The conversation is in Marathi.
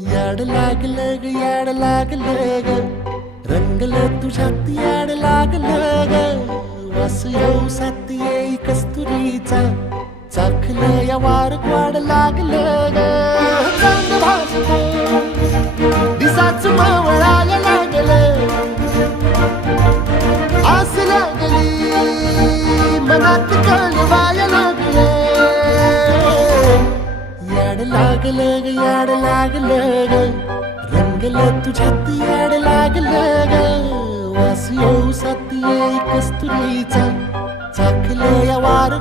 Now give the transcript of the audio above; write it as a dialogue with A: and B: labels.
A: याड लागलं ग याड लागलं ग रंगलं तुझ्यात याड लागलं ग वास येऊ सात येई कस्तुरीचा चाखलं या वार वाड लागलं ग चांग भाजलं दिसाच मावळाला लागलं आस लागली मनात कळलं लागले ग याड लागले ग रंगले तुझ्यात याड लागले ग वास येऊ सात एक कस्तुरीचा चाकले या वार